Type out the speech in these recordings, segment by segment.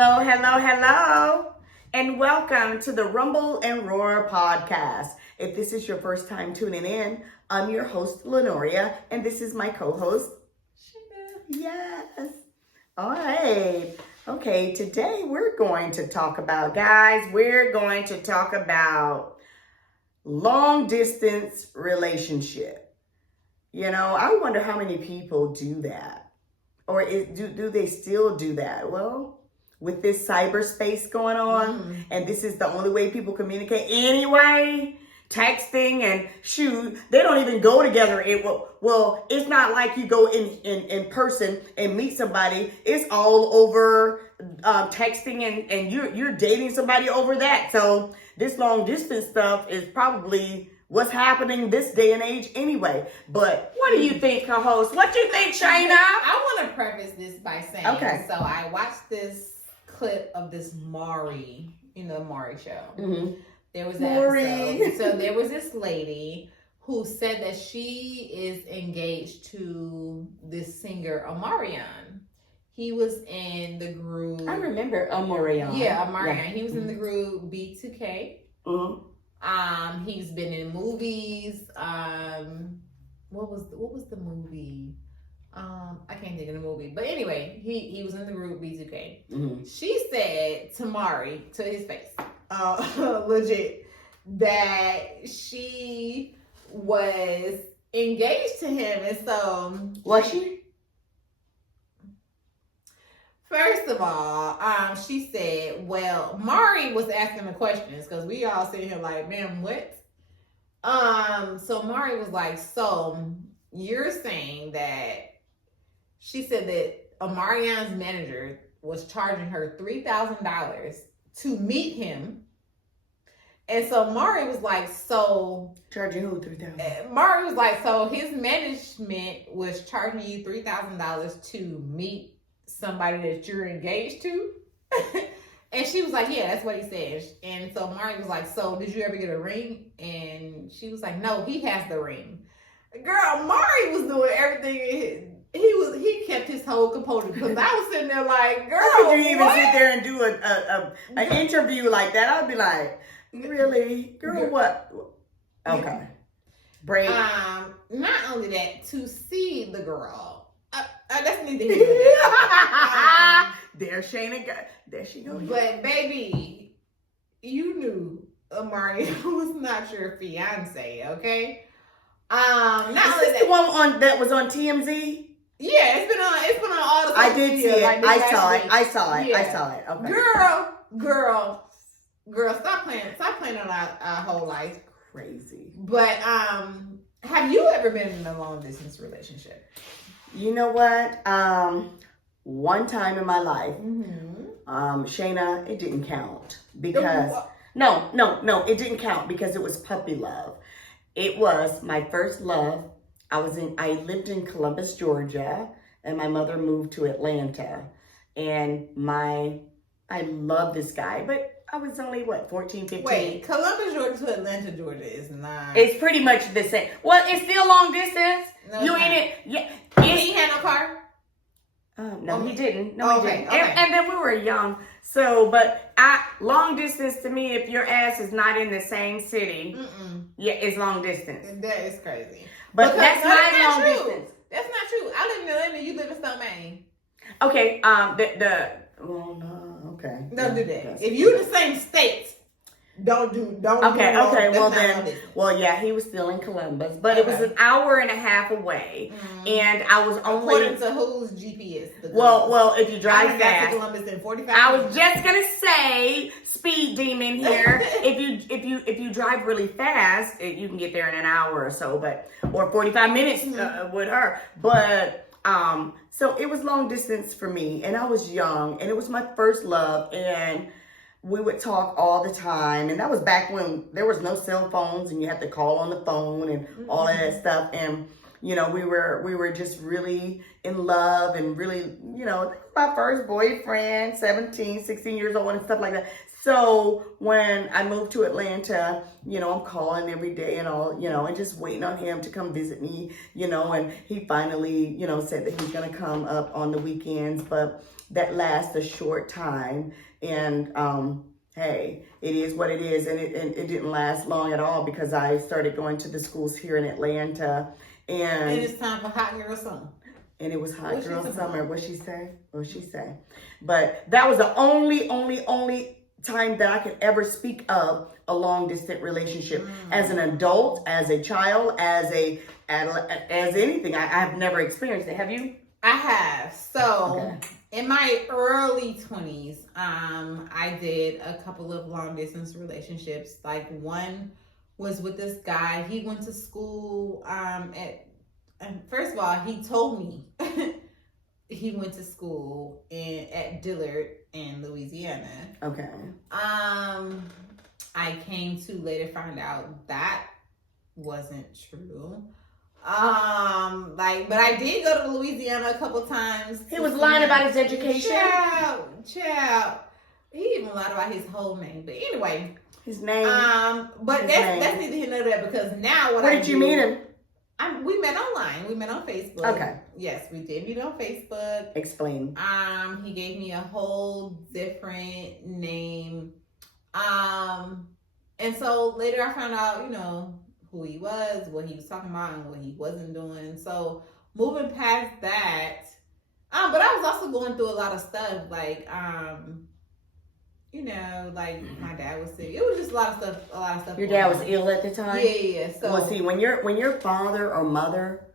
Hello, hello, hello, and welcome to the Rumble and Roar podcast. If this is your first time tuning in, I'm your host, Lenoria, and this is my co-host, Sheena. Yes. All right. Okay, today we're going to talk about, long distance relationship. You know, I wonder how many people do that. Or do they still do that? Well, with this cyberspace going on, and this is the only way people communicate anyway, texting and shoot, they don't even go together. It's not like you go in person and meet somebody. It's all over texting and you're dating somebody over that. So this long distance stuff is probably what's happening this day and age anyway. But what do you think, co-host? What do you think, Shayna? I want to preface this by saying, okay. So I watched this clip of this Maury, Maury show. Mm-hmm. There was that episode. So there was this lady who said that she is engaged to this singer, Omarion. He was in the group. I remember Omarion. Yeah, Omarion. Yeah. He was in Mm-hmm. the group B2K. Mm-hmm. He's been in movies. What was the movie? I can't think of the movie. But anyway, he was in the group B2K. Mm-hmm. She said to Maury, to his face, legit, that she was engaged to him. And so was she? First of all, she said, well, Maury was asking the questions because we all sitting here like, ma'am, what? So Maury was like, so you're saying that she said that Omarion's manager was charging her $3,000 to meet him. And so Maury was like, so charging who $3,000? Maury was like, so his management was charging you $3,000 to meet somebody that you're engaged to? And she was like, yeah, that's what he said. And so Maury was like, so did you ever get a ring? And she was like, no, he has the ring. Girl, Maury was doing everything. He kept his whole composure because I was sitting there like, girl, how could you even sit there and do an interview like that? I'd be like, really, girl, what? Okay, break. Not only that, to see the girl. That's neither here nor there. There Shayna go. There she goes. But baby, you knew Amari was not your fiance, okay? Not Is only this the one that was on TMZ? Yeah, it's been on all the. I did see it. Like I saw it. Yeah. Okay. Girl, stop playing on our whole life. Crazy. But have you ever been in a long distance relationship? You know what? One time in my life, Shayna, it didn't count because no, it didn't count because it was puppy love. It was my first love. I lived in Columbus, Georgia, and my mother moved to Atlanta. And I love this guy, but I was only 14, 15. Wait, Columbus, Georgia to Atlanta, Georgia is not. It's pretty much the same. Well, it's still long distance. No, You ain't it? Yeah. He had no car? No, he didn't. He didn't. Okay. And then we were young. So, but long distance to me, if your ass is not in the same city, yeah, it's long distance. That is crazy. But that's my long distance. That's not true. I live in Atlanta. You live in Stone Maine. Okay. Okay. Don't do that. If you in the same state, don't. Okay. Well, yeah, he was still in Columbus, but it was an hour and a half away, and I was only. According to whose GPS? Well, if you drive fast. Columbus in 45 I minutes. was just gonna say, speed demon here. if you drive really fast, you can get there in an hour or so, or 45 minutes with her. But so it was long distance for me, and I was young, and it was my first love, and we would talk all the time, and that was back when there was no cell phones, and you had to call on the phone and all of that stuff. And we were just really in love, and really, my first boyfriend, 17, 16 years old, and stuff like that. So when I moved to Atlanta, I'm calling every day and all, and just waiting on him to come visit me, and he finally, said that he's going to come up on the weekends, but that lasts a short time. And, hey, it is what it is. And it didn't last long at all because I started going to the schools here in Atlanta. And it's time for hot girl summer. And it was hot girl summer. What'd she say? But that was the only time that I could ever speak of a long distance relationship as an adult, as a child, as anything. I've never experienced it. Have you? I have. So in my early 20s, I did a couple of long distance relationships. Like one was with this guy. He went to school and first of all, he told me he went to school at Dillard in Louisiana. Okay. I came to later find out that wasn't true. But I did go to Louisiana a couple times. He was lying about his education. Child. He even lied about his whole name. But anyway. His name. But that's neither here nor there because now where did you meet him? We met online. We met on Facebook. Okay. Yes, we did meet on Facebook. Explain. He gave me a whole different name. And so later I found out, who he was, what he was talking about, and what he wasn't doing. So moving past that, but I was also going through a lot of stuff, like like my dad was sick. It was just a lot of stuff. Your dad was ill at the time? Yeah. So well, see, when your father or mother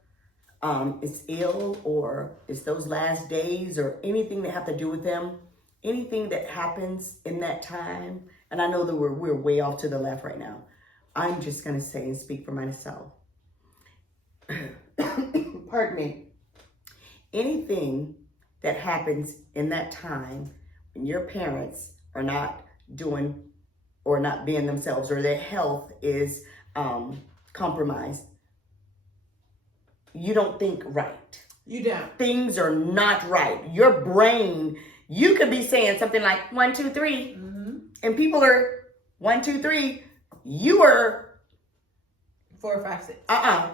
is ill, or it's those last days, or anything that have to do with them, anything that happens in that time, and I know that we're way off to the left right now. I'm just going to say and speak for myself. Pardon me. Anything that happens in that time when your parents are not doing or not being themselves, or their health is compromised, you don't think right. You don't. Things are not right. Your brain, you could be saying something like 1, 2, 3, and people are 1, 2, 3. You are 4, 5, 6.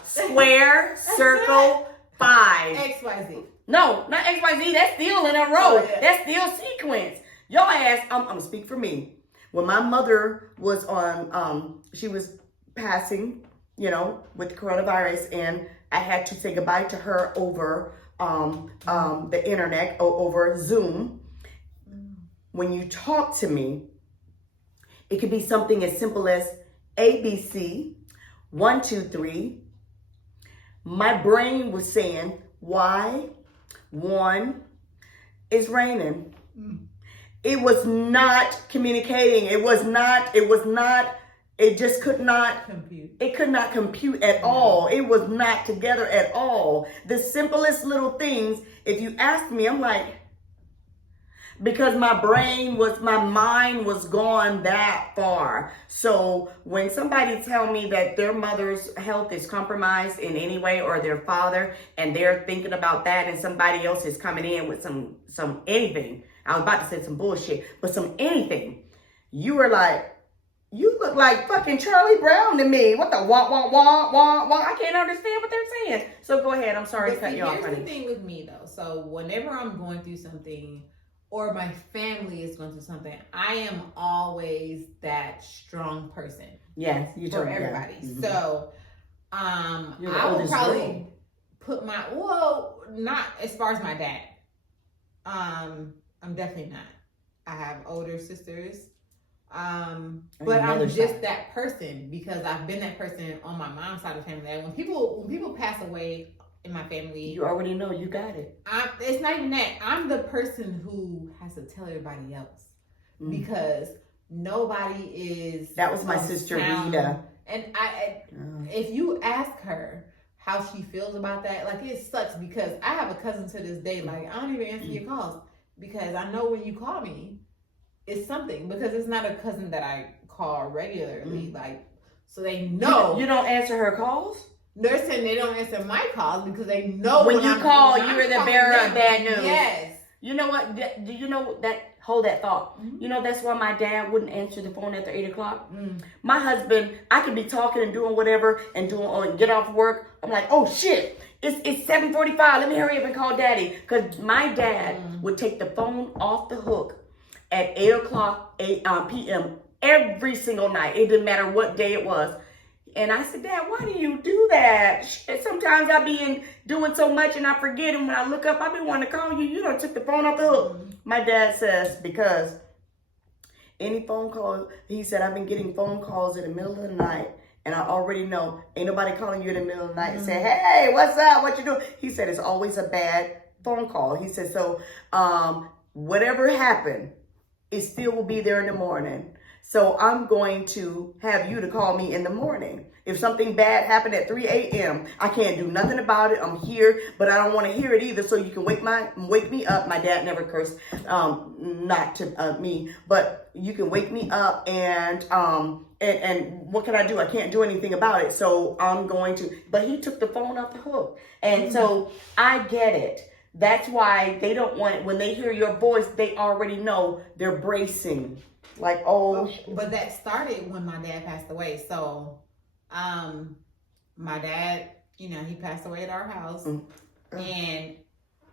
Square, circle, 5. XYZ. No, not XYZ. That's still in a row. Oh, yeah. That's still sequence. Your ass, I'm gonna speak for me. When my mother was on, she was passing, with coronavirus, and I had to say goodbye to her over the internet, over Zoom. When you talk to me, it could be something as simple as ABC, 1, 2, 3. My brain was saying, why? 1, it's raining. It was not communicating. It just could not compute. It could not compute at all. It was not together at all. The simplest little things, if you ask me, I'm like, because my mind was gone that far. So when somebody tell me that their mother's health is compromised in any way, or their father, and they're thinking about that, and somebody else is coming in with some anything, I was about to say some bullshit, but some anything, you were like, you look like fucking Charlie Brown to me. What the wah, wah, wah, wah, wah. I can't understand what they're saying. So go ahead. I'm sorry to cut you off, honey. Here's the thing with me, though. So whenever I'm going through something, or my family is going through something, I am always that strong person. Yes, you for everybody. So I will probably put not as far as my dad. I'm definitely not. I have older sisters. But I'm just that person because I've been that person on my mom's side of the family. That when people pass away in my family, you already know you got it. It's not even that. I'm the person who has to tell everybody else because nobody is. That was my sister Rita. And if you ask her how she feels about that, like it sucks because I have a cousin to this day. Like I don't even answer your calls because I know when you call me, it's something because it's not a cousin that I call regularly. Like so they know you don't answer her calls. They're saying they don't answer my calls because they know when you call, you're the bearer of bad news. Yes. You know what? Do you know that hold that thought. Mhm. You know, that's why my dad wouldn't answer the phone after 8:00. Mm. My husband, I could be talking and doing whatever and get off work. I'm like, oh shit, it's 7:45. Let me hurry up and call daddy. Because my dad would take the phone off the hook at 8:00 p.m. every single night. It didn't matter what day it was. And I said, Dad, why do you do that? Shit, sometimes I be doing so much and I forget. And when I look up, I've been wanting to call you. You done took the phone off the hook. My dad says, because any phone call, he said, I've been getting phone calls in the middle of the night. And I already know, ain't nobody calling you in the middle of the night and say, hey, what's up? What you doing? He said, it's always a bad phone call. He said, so whatever happened, it still will be there in the morning. So I'm going to have you to call me in the morning. If something bad happened at 3 a.m., I can't do nothing about it. I'm here, but I don't want to hear it either. So you can wake me up. My dad never cursed, not to me, but you can wake me up and what can I do? I can't do anything about it. So I'm going to, but he took the phone off the hook. And so I get it. That's why they don't want it. When they hear your voice, they already know they're bracing. Like, oh. But that started when my dad passed away. So, my dad, you know, he passed away at our house. And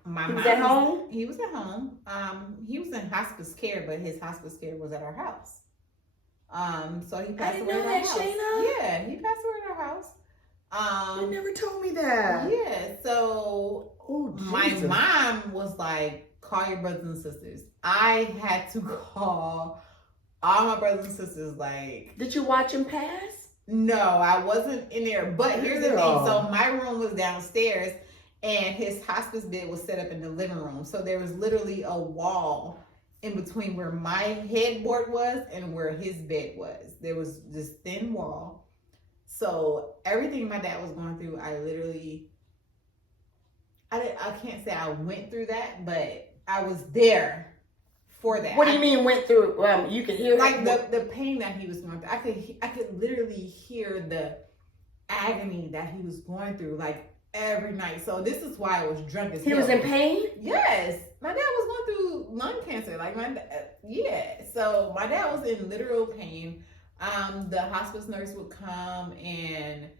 my mom. He was at home? He was at home. He was in hospice care, but his hospice care was at our house. So he passed away at our house. Shayna? Yeah, he passed away at our house. You never told me that. Yeah, so my mom was like, call your brothers and sisters. I had to call all my brothers and sisters. Like, did you watch him pass? No, I wasn't in there. But here's the thing. So my room was downstairs and his hospice bed was set up in the living room. So there was literally a wall in between where my headboard was and where his bed was. There was this thin wall. So everything my dad was going through, I can't say I went through that, but I was there for that. What do you mean went through? You could hear like the pain that he was going through. I could literally hear the agony that he was going through, like every night. So this is why I was drunk as hell. He was in pain? Yes, my dad was going through lung cancer. So my dad was in literal pain. The hospice nurse would come and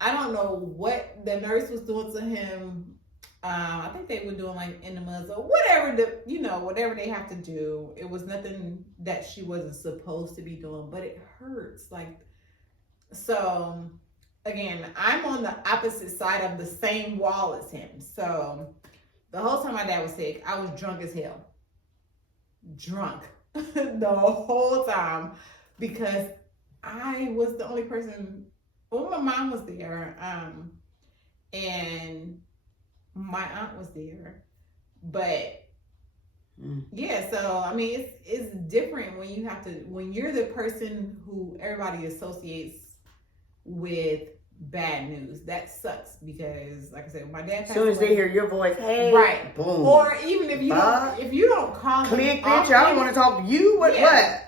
I don't know what the nurse was doing to him. I think they were doing like enemas or whatever whatever they have to do. It was nothing that she wasn't supposed to be doing, but it hurts. So again, I'm on the opposite side of the same wall as him. So the whole time my dad was sick, I was drunk as hell. Drunk the whole time because I was the only person. Well, my mom was there, and my aunt was there, but yeah. So I mean, it's different when you're the person who everybody associates with bad news. That sucks because, like I said, my dad. As soon as they hear your voice, hey, right, boom. Or even if you don't call them, click, bitch, I don't want to talk to you. What?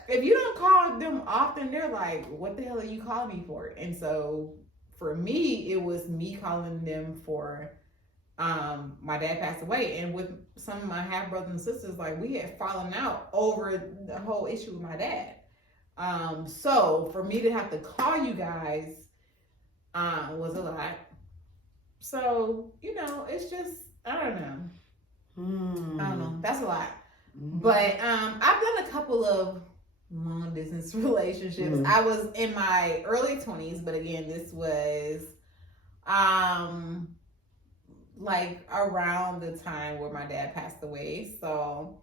If you don't call them often, they're like, "What the hell are you calling me for?" And so, for me, it was me calling them for. My dad passed away, and with some of my half brothers and sisters, like we had fallen out over the whole issue with my dad. So for me to have to call you guys was a lot. So it's just I don't know. That's a lot. But I've done a couple of long distance relationships. I was in my early 20s, but again, this was like around the time where my dad passed away. So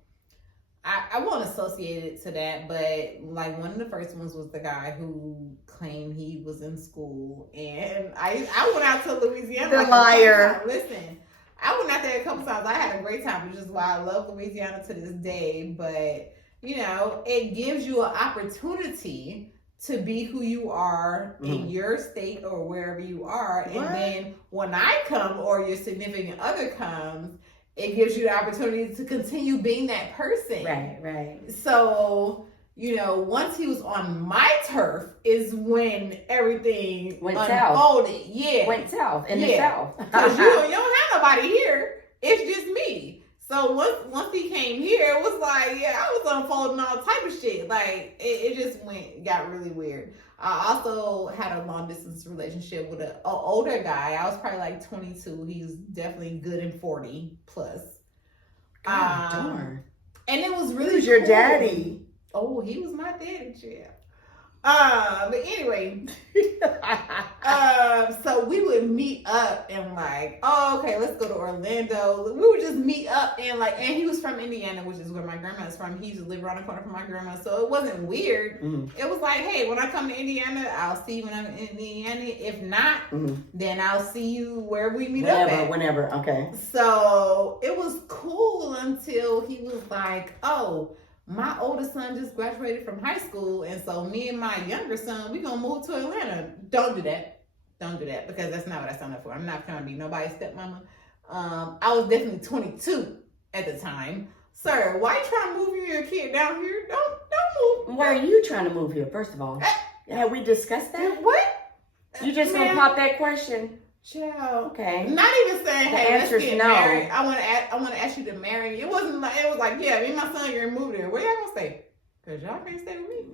I won't associate it to that, but like one of the first ones was the guy who claimed he was in school, and I went out to Louisiana. The liar. Listen, I went out there a couple times. I had a great time, which is why I love Louisiana to this day. But it gives you an opportunity to be who you are in your state or wherever you are. And then when I come or your significant other comes, it gives you the opportunity to continue being that person. Right. So, once he was on my turf is when everything went unfolded. South. Yeah. Went south in the south. Because you don't have nobody here. It's just me. So once he came here, it was like, yeah, I was unfolding all type of shit. Like it just got really weird. I also had a long distance relationship with an older guy. I was probably like 22. He's definitely good and 40 plus. God darn. And it was really Who's your cool. daddy? Oh, he was my daddy, child. But anyway, so we would meet up and like, oh, okay, let's go to Orlando. We would just meet up and like, and he was from Indiana, which is where my grandma is from. He used to live around the corner from my grandma, so it wasn't weird. Mm-hmm. It was like, hey, when I come to Indiana, I'll see you when I'm in Indiana. If not, then I'll see you where we meet up at. Whenever, okay. So it was cool until he was like, oh, my oldest son just graduated from high school, and so me and my younger son, we gonna move to Atlanta. Don't do that. Don't do that, because that's not what I signed up for. I'm not trying to be nobody's stepmama. I was definitely 22 at the time. Sir, why you trying to move your kid down here? Don't move. Why are you trying to move here, first of all? Have we discussed that? What? You just gonna pop that question? Child. Okay. Not even saying, The hey, let's answer's get no. married. I want to ask you to marry. It wasn't like, it was like, yeah, me and my son are gonna move there. Where y'all gonna stay? Cause y'all can't stay with me.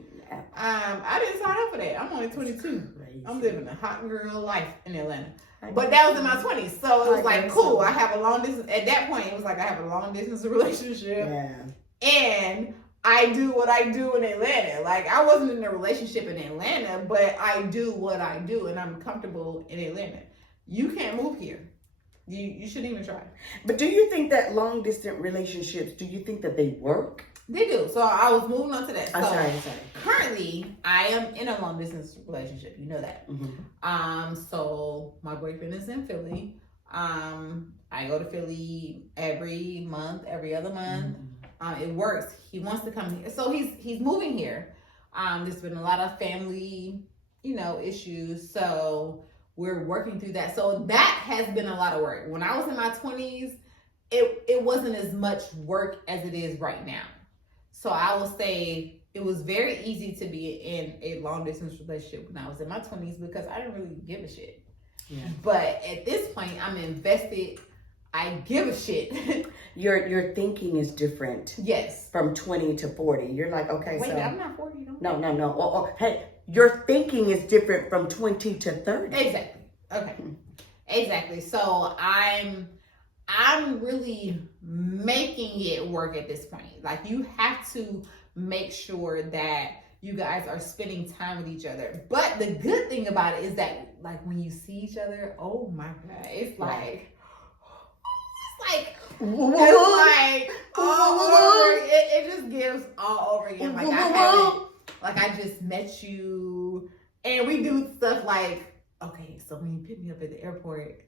I didn't sign up for that. I'm only 22. I'm living a hot girl life in Atlanta. But that was in my 20s. So it was like, cool. I have a long distance. At that point, it was like I have a long distance relationship. Yeah. And I do what I do in Atlanta. Like, I wasn't in a relationship in Atlanta, but I do what I do, and I'm comfortable in Atlanta. You can't move here. You shouldn't even try. But do you think that long distance relationships, do you think that they work? They do. So I was moving on to that. I'm so sorry. currently, I am in a long distance relationship. You know that. Mm-hmm. So my boyfriend is in Philly. I go to Philly every month, every other month. It works. He wants to come here. So he's moving here. There's been a lot of family, issues. So we're working through that. So that has been a lot of work. When I was in my 20s, it wasn't as much work as it is right now. So I will say it was very easy to be in a long distance relationship when I was in my 20s because I didn't really give a shit. Yeah. But at this point, I'm invested. I give a shit. Your thinking is different. Yes. From 20 to 40. You're like, okay, Wait, so. I'm not 40, No. Hey, your thinking is different from 20 to 30. Exactly. Okay. Exactly. So I'm really making it work at this point. Like, you have to make sure that you guys are spending time with each other. But the good thing about it is that, like, when you see each other, oh my God, it's like all over. It just gives all over again. Like, I just met you, and we do stuff like, okay, so when you pick me up at the airport,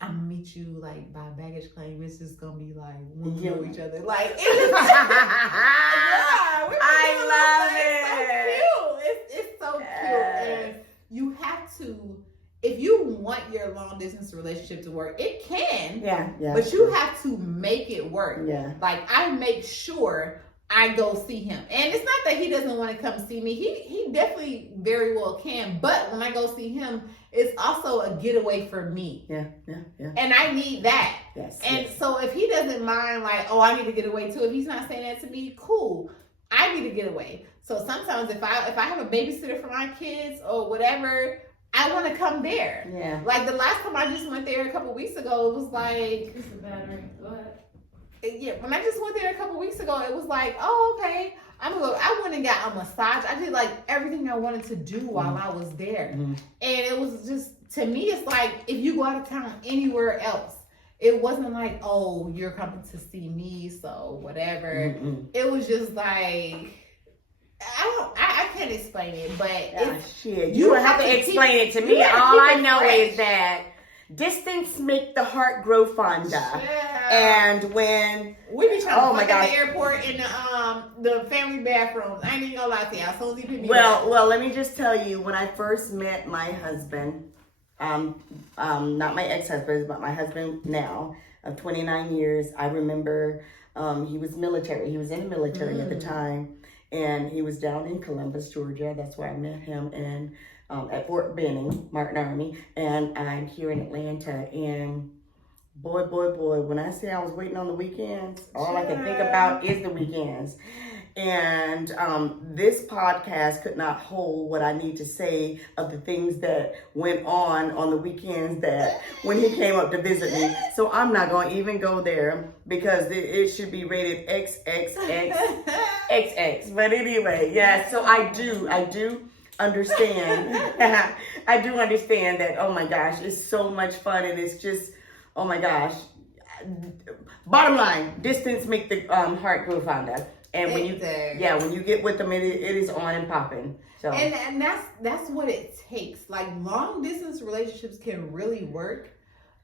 I'm gonna meet you like by baggage claim. It's just gonna be like when we know each other. Like, it's just, I love it. It's so cute. And you have to, if you want your long distance relationship to work, it can. Yeah. But you have to make it work. Yeah. Like, I make sure I go see him. And it's not that he doesn't want to come see me. He definitely very well can. But when I go see him, it's also a getaway for me. Yeah. And I need that. Yes. And so if he doesn't mind, like, oh, I need to get away too. If he's not saying that to me, cool. I need to get away. So sometimes if I have a babysitter for my kids or whatever, I want to come there. Yeah. Like, the last time I just went there a couple weeks ago, it was like, This is battery. Go ahead. yeah, when I just went there a couple weeks ago, it was like, oh, okay. I went and got a massage. I did like everything I wanted to do while I was there. Mm-hmm. And it was just, to me, it's like if you go out of town anywhere else, it wasn't like, oh, you're coming to see me, so whatever. Mm-hmm. It was just like, I can't explain it, but shit. You don't have to explain it to me. All I know is that distance make the heart grow fonder. Yeah. And when we be trying to my fuck God. at the airport in the family bathrooms. I ain't even gonna lie to you. As soon as he picked me up. well, let me just tell you, when I first met my husband, not my ex-husband, but my husband now of 29 years, I remember he was military. He was in the military at the time, and he was down in Columbus, Georgia. That's where I met him, and at Fort Benning, Martin Army, and I'm here in Atlanta, and Boy, when I say I was waiting on the weekends, all I can think about is the weekends. And this podcast could not hold what I need to say of the things that went on the weekends that when he came up to visit me. So I'm not going to even go there because it should be rated XXX. But anyway, yeah, so I do understand. I do understand that, oh my gosh, it's so much fun and it's just, oh my gosh. Bottom line, distance make the heart grow fonder. And when when you get with them, it is on and popping. So and that's what it takes. Like long distance relationships can really work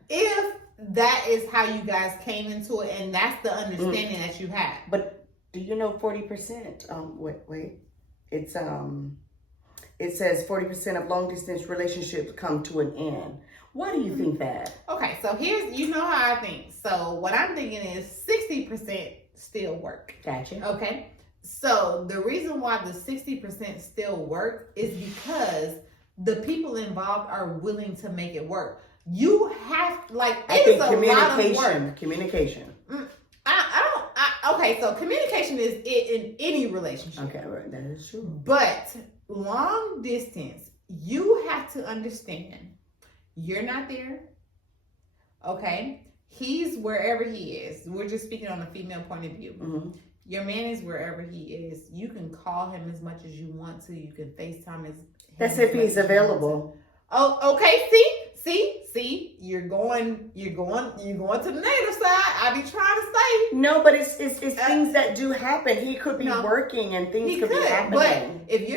if that is how you guys came into it, and that's the understanding that you have. But do you know 40%? Wait, it's it says 40% of long distance relationships come to an end. Why do you think that? Okay, so here's how I think. So what I'm thinking is 60% still work. Gotcha. Okay. So the reason why the 60% still work is because the people involved are willing to make it work. You have I think communication. Communication. Okay, so communication is it in any relationship. Okay, right, that is true. But long distance, you have to understand you're not there. Okay. He's wherever he is. We're just speaking on a female point of view. Mm-hmm. Your man is wherever he is. You can call him as much as you want to. You can FaceTime him. That's if he's available. Oh, okay. See. You're going to the negative side. I be trying to say. No, but it's things that do happen. He could be working and things could be happening. But if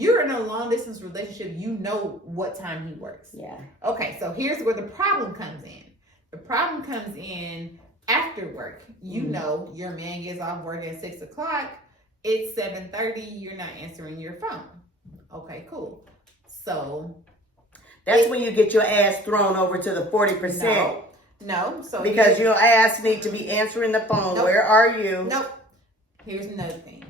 you're in a long distance relationship, you know what time he works. Yeah. Okay, so here's where the problem comes in. The problem comes in after work. You know, your man gets off work at 6 o'clock. It's 7:30. You're not answering your phone. Okay, cool. So that's when you get your ass thrown over to the 40%. No. So because your ass need to be answering the phone. Nope. Where are you? Nope. Here's another thing.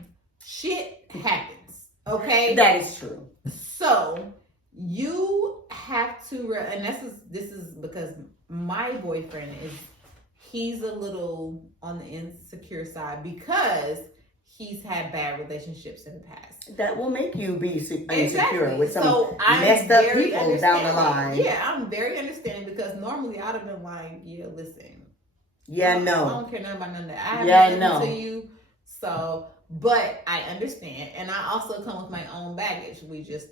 Shit happens. Okay. That is true. So you have to, and this is because my boyfriend he's a little on the insecure side because he's had bad relationships in the past. That will make you be insecure with some messed up people down the line. Yeah, I'm very understanding because normally I'd have been like, yeah, listen. Yeah, no. I don't care nothing about none of that. I haven't listened to you. So, but I understand. And I also come with my own baggage. We just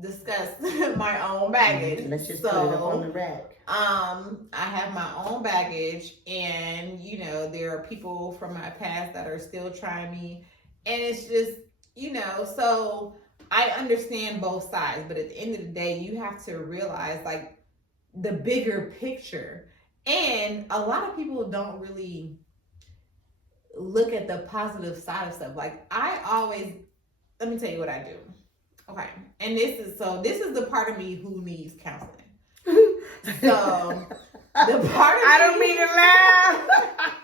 discussed my own baggage. Let's just put it up on the rack. I have my own baggage, and there are people from my past that are still trying me, and it's just so I understand both sides, but at the end of the day, you have to realize like the bigger picture, and a lot of people don't really look at the positive side of stuff. Like let me tell you what I do. Okay, and this is the part of me who needs counseling. So the part of I don't mean to laugh.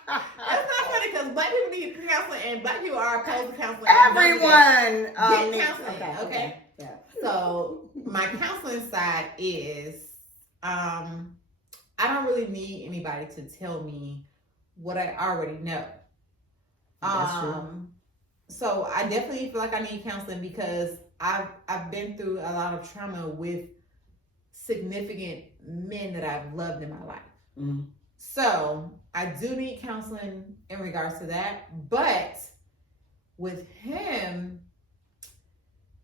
That's not funny because black people need counseling and black people are opposed to counseling. Everyone needs counseling. Okay. Yeah. So my counseling side is I don't really need anybody to tell me what I already know. That's true. So I definitely feel like I need counseling because I've been through a lot of trauma with significant men that I've loved in my life. Mm-hmm. So I do need counseling in regards to that. But with him,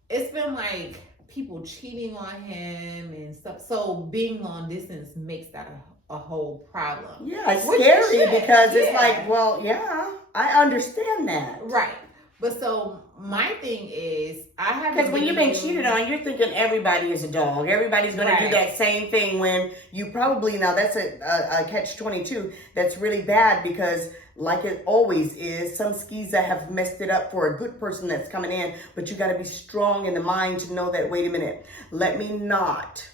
it's been like people cheating on him and stuff. So being long distance makes that a whole problem. Yeah, it's scary because it's like, well, yeah, I understand that. Right. But so my thing is, I have because when you've been cheated on, you're thinking everybody is a dog. Everybody's going to do that same thing when you probably that's a catch-22. That's really bad because, like it always is, some skis that have messed it up for a good person that's coming in. But you got to be strong in the mind to know that. Wait a minute, let me not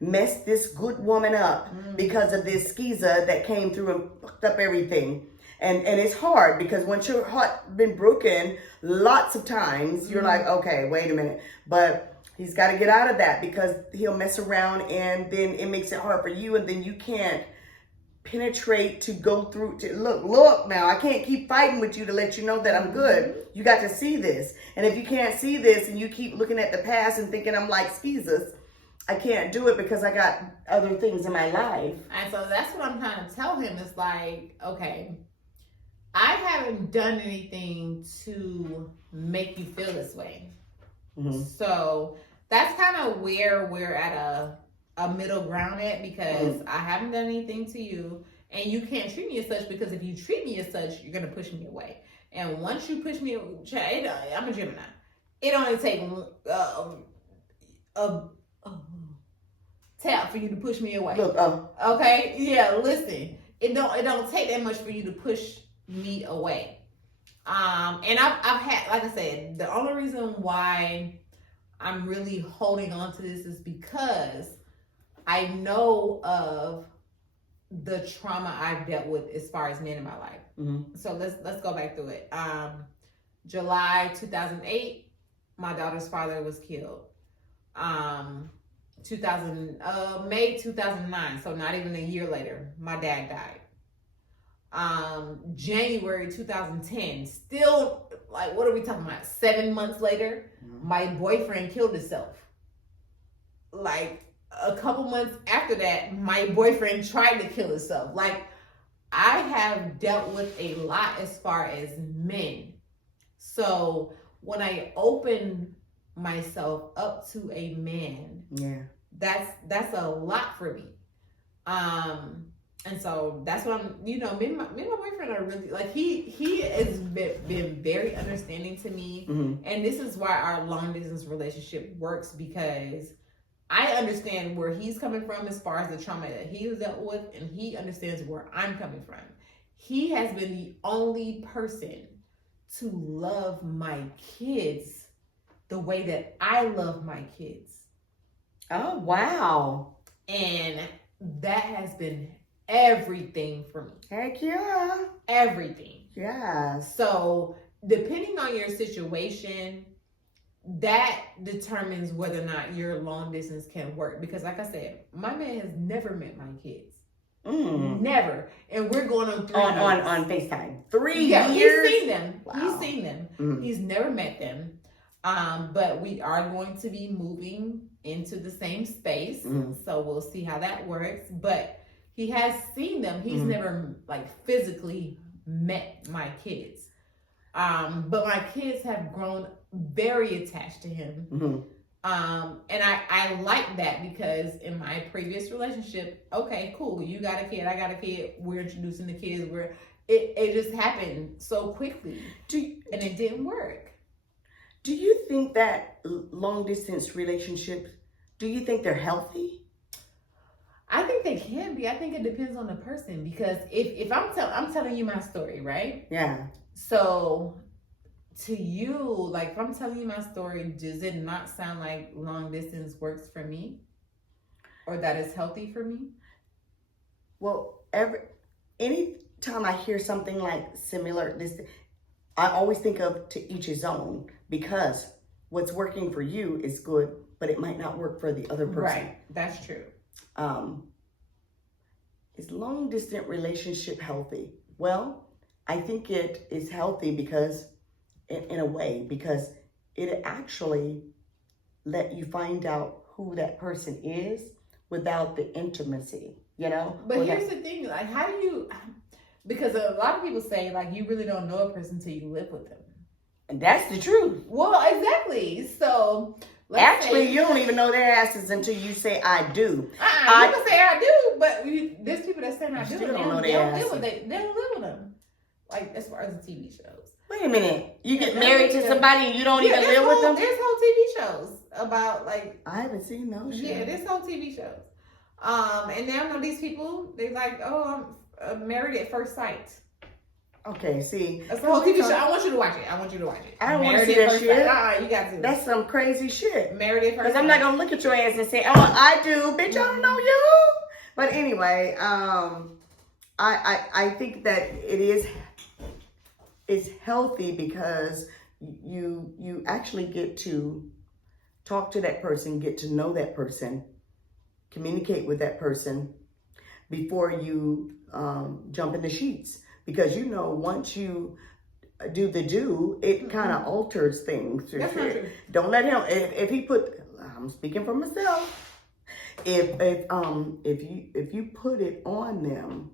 mess this good woman up because of this skeezer that came through and fucked up everything. And it's hard because once your heart been broken lots of times, you're like, okay, wait a minute. But he's got to get out of that because he'll mess around and then it makes it hard for you. And then you can't penetrate, to go through, to look now, I can't keep fighting with you to let you know that I'm good. You got to see this. And if you can't see this and you keep looking at the past and thinking I'm like Jesus, I can't do it because I got other things in my life. And so that's what I'm trying to tell him. It's like, okay, I haven't done anything to make you feel this way. Mm-hmm. So that's kind of where we're at a middle ground at, because I haven't done anything to you and you can't treat me as such, because if you treat me as such, you're going to push me away. And once you push me, I'm a Gemini. It only takes a tap for you to push me away. Look, okay, yeah. Listen, it don't take that much for you to push me away. And I've had, like I said, the only reason why I'm really holding on to this is because I know of the trauma I've dealt with as far as men in my life. Mm-hmm. So let's go back through it. July 2008, my daughter's father was killed. May 2009, so not even a year later, my dad died. January 2010, still, like, what are we talking about? 7 months later, my boyfriend killed himself. Like, a couple months after that, my boyfriend tried to kill himself. Like, I have dealt with a lot as far as men. So when I open myself up to a man, that's a lot for me. And so that's what I'm, me and my boyfriend are really, like, he has been very understanding to me. Mm-hmm. And this is why our long distance relationship works, because I understand where he's coming from as far as the trauma that he's dealt with, and he understands where I'm coming from. He has been the only person to love my kids the way that I love my kids. Oh, wow. And that has been everything for me. Heck yeah. Everything. Yeah. So depending on your situation, that determines whether or not your long distance can work. Because like I said, my man has never met my kids. Never. And we're going on 3 years. On FaceTime. 3 years? Yeah, he's seen them. Wow. He's seen them. Mm. He's never met them. But we are going to be moving into the same space. So we'll see how that works. But he has seen them. He's never, like, physically met my kids. But my kids have grown very attached to him. And I like that, because in my previous relationship, okay, cool, you got a kid, I got a kid, we're introducing the kids, it just happened so quickly, and it didn't work. Do you think that long distance relationships, do you think they're healthy? I think they can be. I think it depends on the person, because if I'm telling you my story, right? Yeah. So to you, like, if I'm telling you my story, does it not sound like long distance works for me, or that is healthy for me? Well, anytime I hear something like similar, this, I always think of to each his own, because what's working for you is good, but it might not work for the other person. Right, that's true. Is long distance relationship healthy? Well, I think it is healthy because, in a way, because it actually let you find out who that person is without the intimacy, But here's the thing, like, how do you, because a lot of people say, like, you really don't know a person until you live with them. And that's the truth. Well, exactly. So actually, you don't even know their asses until you say I do. You can say I do, but there's people that say I do. They They don't don't live with them. Like, as far as the TV shows. Wait a minute. You get married to somebody and you don't even live with them? There's whole TV shows about, like, I haven't seen those shows. Yeah, there's whole TV shows. And now these people, they're like, oh, I'm married at first sight. Okay, see. That's the whole TV show. I want you to watch it. I don't want to see that shit. You got to. That's some crazy shit. Married at first sight. Because I'm not going to look at your ass and say, oh, I do. Bitch, I don't know you. But anyway, I think that it's healthy because you actually get to talk to that person, get to know that person, communicate with that person. before you jump in the sheets, because you know once you do the do, it kind of alters things. That's not true. Don't let him. If he put, I'm speaking for myself. If you put it on them,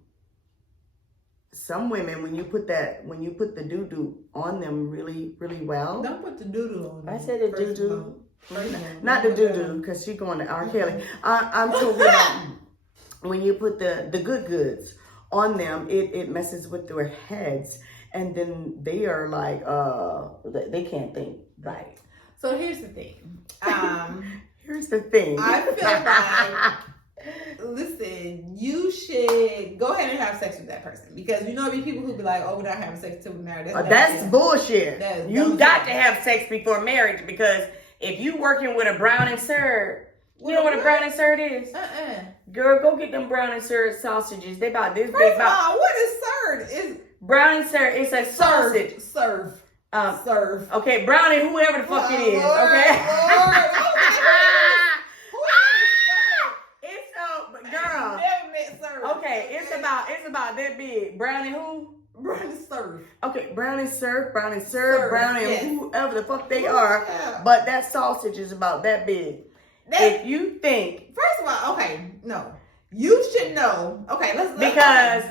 some women when you put the doo doo on them really well. Don't put the doo doo on. I said the doo doo. Not the the doo doo, because she going to R. Kelly. I'm talking about when you put the good goods on them, it messes with their heads, and then they are like they can't think right. So here's the thing. Here's the thing. I feel like, listen, you should go ahead and have sex with that person, because you know there'll be people who be like, "Oh, we're not having sex till we're married." That's bullshit. You got bullshit. to have sex before marriage, because if you working with a brown and serve, you know what a brown and serve is? Girl, go get them brown and serve sausages. They about this big. First of all, what is serve? Is brown and serve? It's a sausage. Serve. Serve. Okay, brown and whoever the fuck it is. Lord, Okay. Lord. It's girl. Never met serve. Okay, it's about that big. Brown and who? Brown and serve. Okay, brown and serve, brown and Yes. whoever the fuck they are. Yeah. But that sausage is about that big. If you think, First of all, okay, no, you should know. Okay, let's because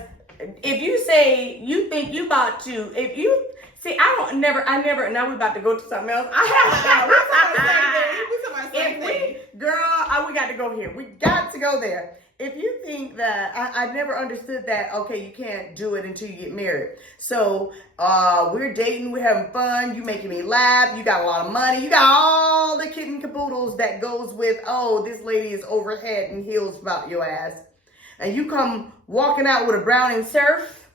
if you say you think you about to, if you see, I never. Now we about to go to something else. Girl, we got to go here. We got to go there. If you think that, I never understood that, okay, you can't do it until you get married. So, we're dating, we're having fun, you making me laugh, you got a lot of money, you got all the kit and caboodles that goes with, oh, this lady is overhead and heels about your ass. And you come walking out with a brown and surf,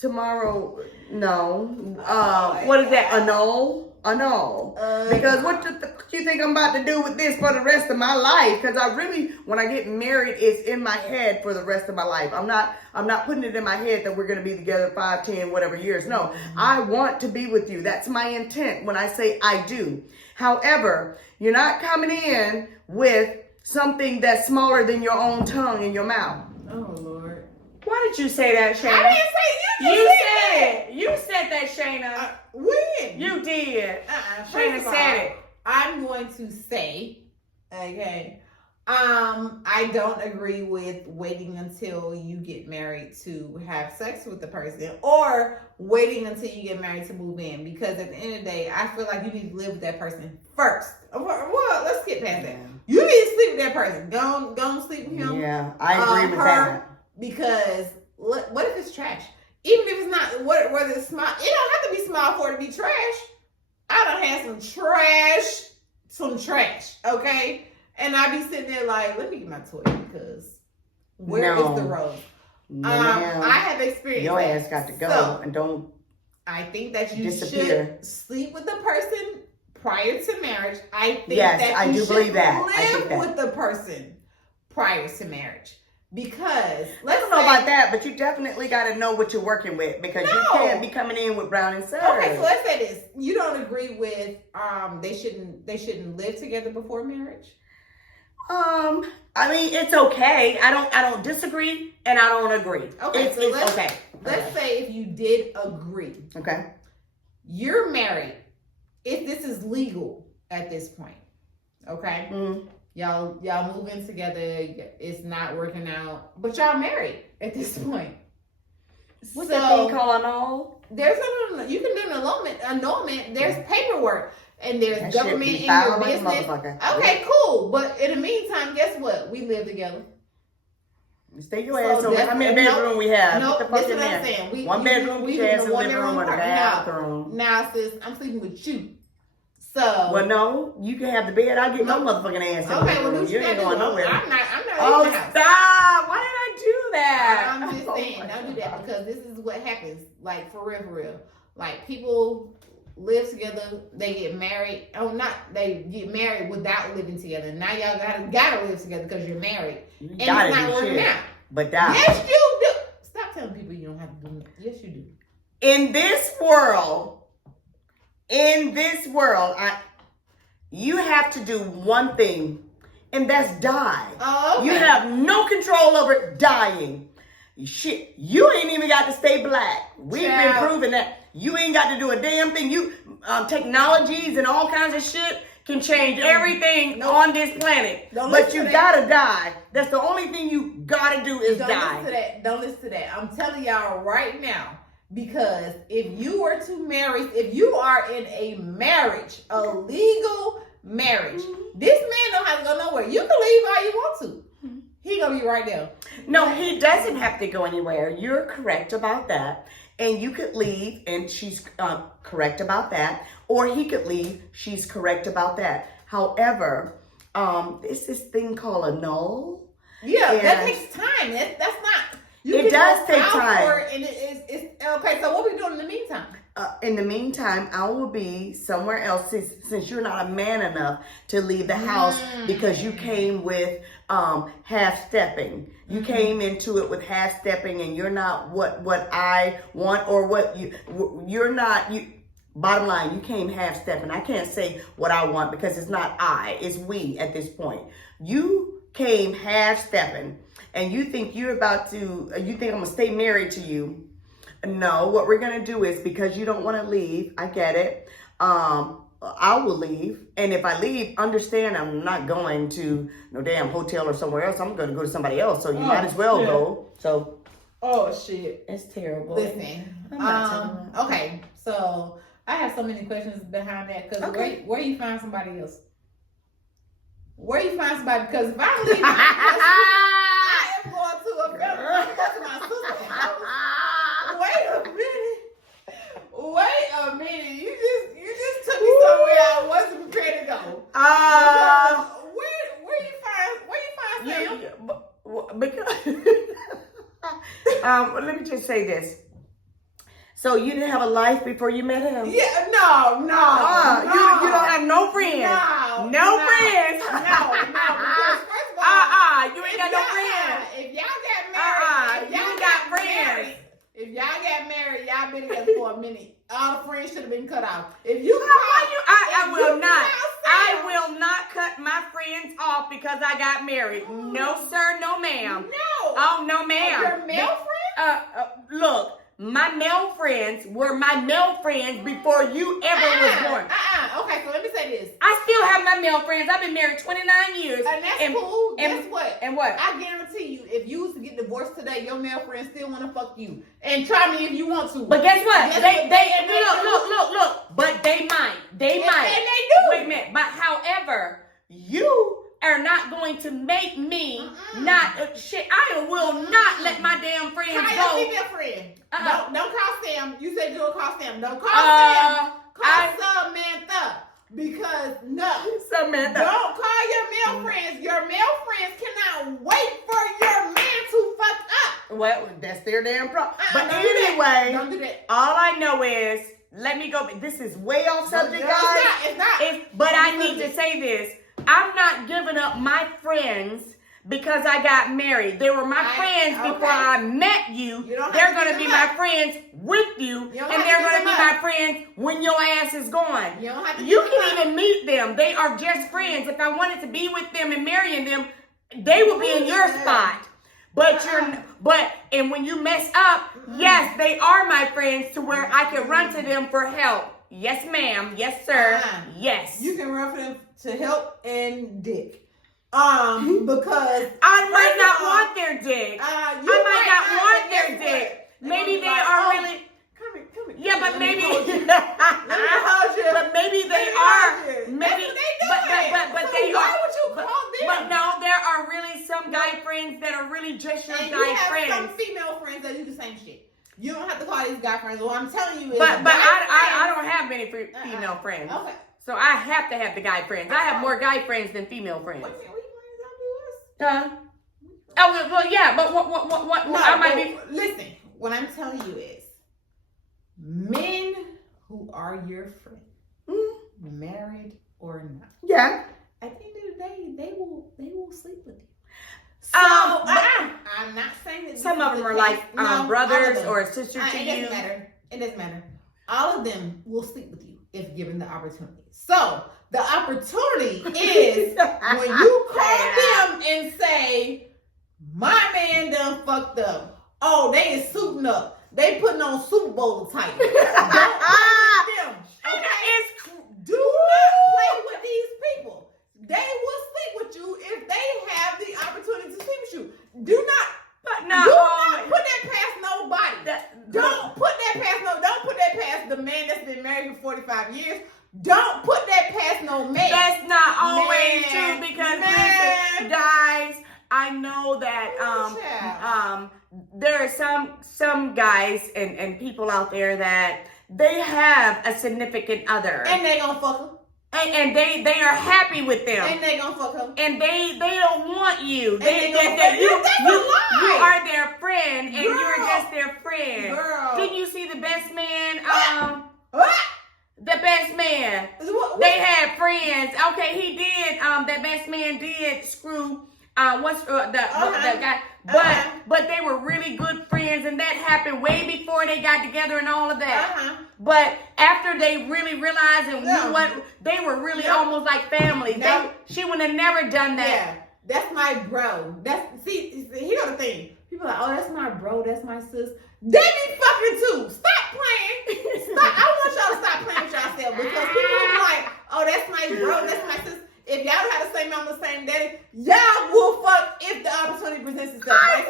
tomorrow, no. What is that, annul? Because what the you think I'm about to do with this for the rest of my life? Because I really, when I get married, it's in my head for the rest of my life. I'm not putting it in my head that we're going to be together 5, 10, whatever years. No, I want to be with you. That's my intent when I say I do. However, you're not coming in with something that's smaller than your own tongue in your mouth. Oh, Lord. Why did you say that, Shayna? I didn't say you. You said it. You said that, Shayna. When? You did. First Shayna of all, said it. I'm going to say, okay, I don't agree with waiting until you get married to have sex with the person, or waiting until you get married to move in, because at the end of the day, I feel like you need to live with that person first. Well, let's get past that. You need to sleep with that person. Go on sleep with him. Yeah, I agree with that. Because what if it's trash? Even if it's not, whether it's small, it don't have to be small for it to be trash. I done had some trash, okay? And I be sitting there like, let me get my toy, because where is the rose? I have experienced your that. ass got to go, So, and don't I think that you disappear. should sleep with the person prior to marriage. I think Yes, that I you do should believe that. I think live that. with the person prior to marriage. Because I don't know about that, but you definitely got to know what you're working with, because you can't be coming in with brown and serve. Okay, so let's say this: you don't agree with they shouldn't live together before marriage. I mean, it's okay. I don't disagree, and I don't agree. Okay, it's okay. Let's say if you did agree. Okay. You're married. If this is legal at this point, okay. Mm-hmm. Y'all move in together. It's not working out, but y'all married at this point. What's that thing called annul? There's you can do an annulment. There's paperwork, and there's That government shit in be your filed like a business. motherfucker. Okay, cool. But in the meantime, guess what? We live together. Stay your ass over. How many bedroom we have? No, What the fuck this is in what I'm there? saying. One bedroom, we we live has in a one living room and a bathroom. Now, sis, I'm sleeping with you. So Well, no, you can have the bed. I get no motherfucking ass in the okay, well, room. do You ain't going nowhere. I'm not Oh, in the house. stop! Why did I do that? I'm just saying, don't do that, because this is what happens. Like for real. Like people live together, they get married. They get married without living together. Now y'all gotta live together because you're married, and it's not working out. But that. Yes, you do. Stop telling people you don't have to do that. Yes, you do. In this world, you have to do one thing. and that's die. Oh, okay. You have no control over dying. Shit, you ain't even got to stay black. We've been proving that. You ain't got to do a damn thing. You technologies and all kinds of shit can change everything on this planet. But you gotta die. That's the only thing you gotta do is die. Listen to that. Don't listen to that. I'm telling y'all right now, because if you were to marry, if you are in a marriage, a legal marriage, this man don't have to go nowhere. You can leave all you want to. He gonna be right there. No, he doesn't have to go anywhere. You're correct about that. And you could leave, and she's correct about that. Or he could leave, she's correct about that. However, it's this thing called a null. Yeah, that takes time. That's not. It does take time. And it's okay. So what we doing in the meantime? In the meantime, I will be somewhere else since you're not a man enough to leave the house because you came with half-stepping. You came into it with half-stepping, and you're not what I want or what you're not. Bottom line, you came half-stepping. I can't say what I want because it's not I, it's we at this point. You came half-stepping, and you think you think I'm gonna stay married to you. No, what we're going to do is, because you don't want to leave, I get it, I will leave. And if I leave, understand I'm not going to no damn hotel or somewhere else. I'm going to go to somebody else. So you might as well go. So. Oh, shit. It's terrible. Listen. Okay, so I have so many questions behind that. Because where you find somebody else? Where you find somebody? Because if I'm leaving, I am going to a family. I'm going to my sister's house. Wait a minute. You just took me somewhere I wasn't prepared to go. Where you find Sam? Because let me just say this. So you didn't have a life before you met him? Yeah, no. You don't have no friends. No friends. No. Because first of all, you ain't got no friends. If y'all got married, you got friends. If y'all got married, y'all been together for a minute. All the friends should have been cut off. If you I will not. I will not cut my friends off because I got married. No, sir. No, ma'am. No. Oh, no, ma'am. Your male friends? Look. My male friends were my male friends before you ever was born. Okay, so let me say this. I still have my male friends. I've been married 29 years. And that's cool. Guess what? And what? I guarantee you, if you was to get divorced today, your male friends still want to fuck you. And try me if you want to. But guess what? Look. But they might. They might. And they do. Wait a minute. But however, you are not going to make me not shit. I will not let my damn friends go. Call your female friend. Don't call Sam. You said you'll call Sam. Don't call Sam. Call Samantha. Because Samantha. Don't call your male friends. Your male friends cannot wait for your man to fuck up. Well, that's their damn problem. But anyway, don't do that. All I know is, let me go. This is way off subject, guys. It's not. But I need to say this. I'm not giving up my friends because I got married. They were my friends before I met you. They're going to be my friends with you. And they're going to be my friends when your ass is gone. You can even meet them. They are just friends. If I wanted to be with them and marrying them, they will be in your spot. And when you mess up, yes, they are my friends to where I can run to them for help. Yes, ma'am. Yes, sir. Yes. You can run for them to help and dick. Because I might not want their dick. I might not want their dick. Maybe they are really. Come here. Yeah, but maybe. But maybe they are. Maybe. But they why are. would you call them? But no, there are really some guy friends that are really just your guy friends. You have some female friends that do the same shit. You don't have to call these guy friends. What I'm telling you is. But I don't have many female friends. Okay. So I have to have the guy friends. I have more guy friends than female friends. What friends don't do us? Oh, well, yeah, but what I might be. Listen, what I'm telling you is, men who are your friend, married or not, yeah, at the end of the day, they will sleep with you. So I'm not saying that some of them are like brothers or sisters to you. It doesn't matter. All of them will sleep with you if given the opportunity. So The opportunity is when you call them and say, my man done fucked up. Oh, they is suiting up. They putting on Super Bowl attire. Don't play with them. Okay? Do not play with these people. They will sleep with you if they have the opportunity to sleep with you. Do not put that past nobody. Don't put that past the man that's been married for 45 years. Don't put that past no man. That's not always true because listen, guys, I know that there are some guys and people out there that they have a significant other and they gonna fuck them. And they are happy with them. And they gonna fuck them. And they don't want you. You are their friend and Girl. you're just their friend. Girl. Didn't you see the best man? What? The best man. What? They had friends. Okay, he did. That best man did screw. The guy? But they were really good friends, and that happened way before they got together and all of that. But after they really realized and knew what they were really almost like family. She would have never done that. Yeah, that's my bro. See, here's the thing. People are like, oh, that's my bro. That's my sis. They be fucking too. Stop playing. Stop. I want y'all to stop playing with yourself because people be like, oh, that's my bro. That's my sis. If y'all don't have the same mama, same daddy, y'all will fuck if the opportunity presents itself. I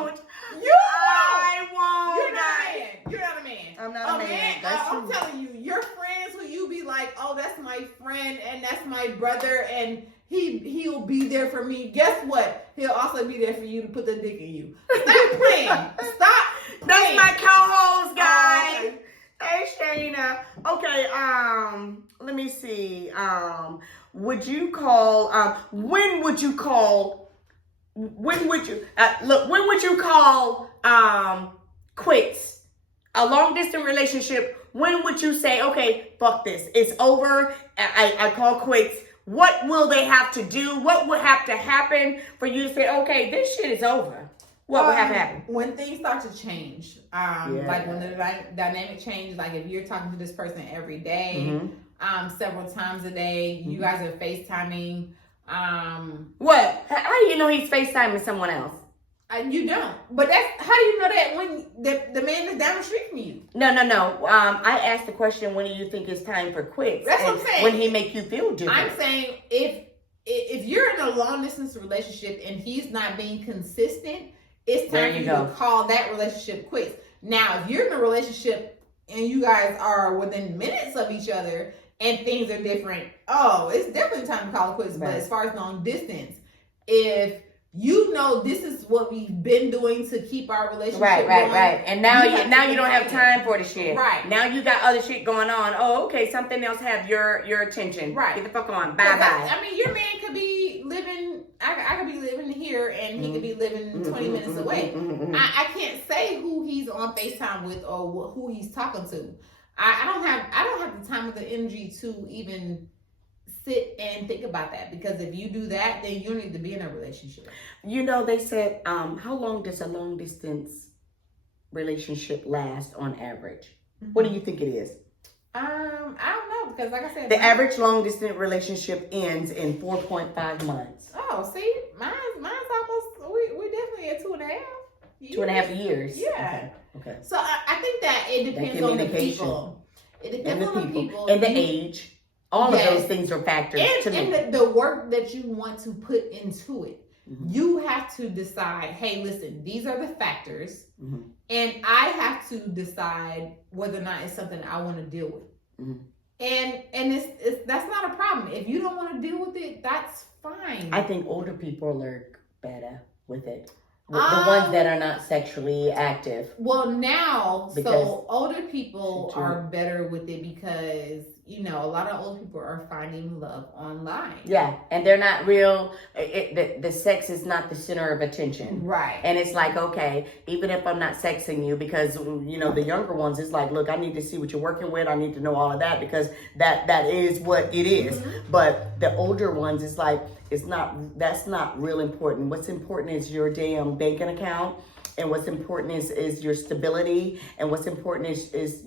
won't. I won't. You're not a man. You're not a man. I'm not a man. That's I'm true. telling you, your friends who you be like, oh, that's my friend and that's my brother and he'll be there for me. Guess what? He'll also be there for you to put the dick in you. Stop playing. Stop playing. That's my co-host, guys. Okay. Hey, Shayna. Okay, let me see. When would you call, when would you call, quits? A long distance relationship, when would you say, okay, fuck this, it's over, I call quits? What will they have to do? What would have to happen for you to say, okay, this shit is over? What would have to happen? When things start to change, like when the dynamic changes, like if you're talking to this person every day, several times a day, you guys are FaceTiming. What? How do you know he's FaceTiming someone else? You don't. But how do you know that when the man is down the street from you? No. I asked the question, when do you think it's time for quits? That's what I'm saying. When he make you feel different. I'm saying if you're in a long distance relationship and he's not being consistent, it's time for you to call that relationship quits. Now, if you're in a relationship and you guys are within minutes of each other and things are different, it's definitely time to call it quits. Right. But as far as long distance, if you know this is what we've been doing to keep our relationship going, right. And now you don't have time for the shit. Right. Now you got other shit going on. Oh, okay, something else have your attention. Right. Get the fuck on. Bye. I mean, your man could be living, I could be living here and he could be living 20 minutes away. I can't say who he's on FaceTime with or who he's talking to. I don't have the time or the energy to even sit and think about that, because if you do that, then you need to be in a relationship. You know, they said, how long does a long distance relationship last on average? What do you think it is? I don't know, because like I said, the average long distance relationship ends in 4.5 months. Oh, see, mine's almost, we're definitely at 2.5 years. 2.5 years. Yeah. Okay. So I think that it depends on the people. It depends on the people and the age. All of those things are factors to me. And the work that you want to put into it. You have to decide, hey, listen, these are the factors. And I have to decide whether or not it's something I want to deal with. And it's that's not a problem. If you don't want to deal with it, that's fine. I think older people are better with it. The ones that are not sexually active. Well, now, so older people are better with it because, you know, a lot of old people are finding love online. Yeah, and they're not real. The sex is not the center of attention. Right. And it's like, okay, even if I'm not sexing you, because, you know, the younger ones, it's like, look, I need to see what you're working with. I need to know all of that, because that is what it is. But the older ones, it's like, that's not real important. What's important is your damn banking account, and what's important is your stability, and what's important is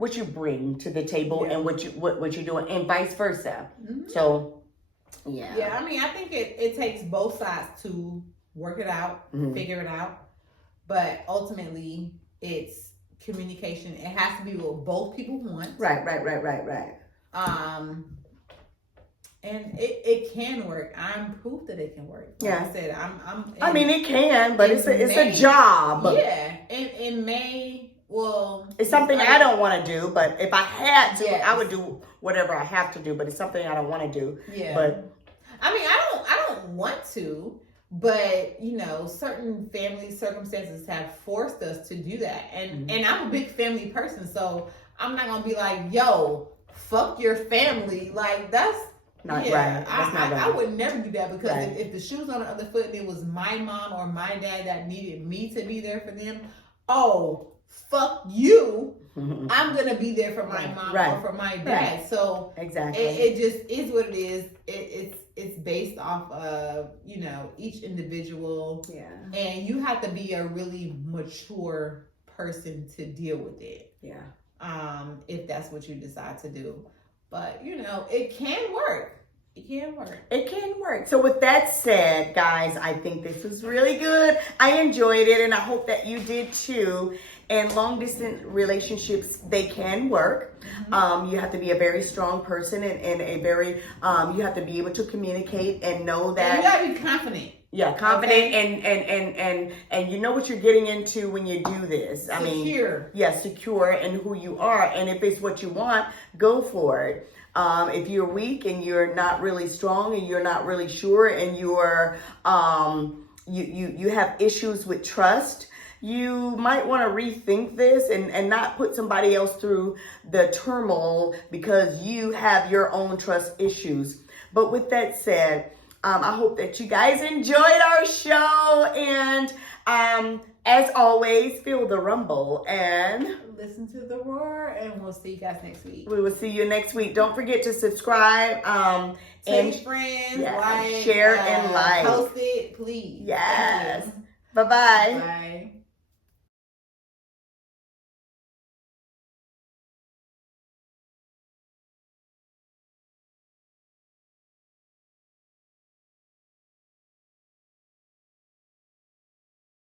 what you bring to the table and what you're doing, and vice versa. Mm-hmm. So, yeah. Yeah, I mean, I think it takes both sides to work it out, Mhm. figure it out. But ultimately, it's communication. It has to be what both people want. Right. And it can work. I'm proof that it can work. Like Yeah. I said, I mean, it can, but it's a job. Yeah, and it may. Well, It's something I don't want to do, but if I had to, Yes. I would do whatever I have to do. But it's something I don't want to do. Yeah. But I mean, I don't want to, but certain family circumstances have forced us to do that. And I'm a big family person, so I'm not gonna be like, yo, fuck your family. Like that's not right. That's not right. I would never do that, because Right. if the shoe's on the other foot and it was my mom or my dad that needed me to be there for them, oh, fuck you. I'm gonna be there for my mom or for my dad. Right. So Exactly. it just is what it is. It's based off of each individual, and you have to be a really mature person to deal with it. Yeah. If that's what you decide to do, but it can work. It can work. It can work. So with that said, guys, I think this was really good. I enjoyed it, and I hope that you did too. And long distance relationships, they can work. You have to be a very strong person and a very, you have to be able to communicate and know that. And you gotta be confident. Yeah, confident and you know what you're getting into when you do this. I mean, secure in who you are. And if it's what you want, go for it. If you're weak and you're not really strong and you're not really sure and you're you have issues with trust, you might want to rethink this and not put somebody else through the turmoil because you have your own trust issues. But with that said, I hope that you guys enjoyed our show, and as always, feel the rumble and listen to the roar, and we'll see you guys next week. We will see you next week. Don't forget to subscribe, tell and friends, yeah, like, share and like. Post it, please. Yes. Bye-bye. Bye.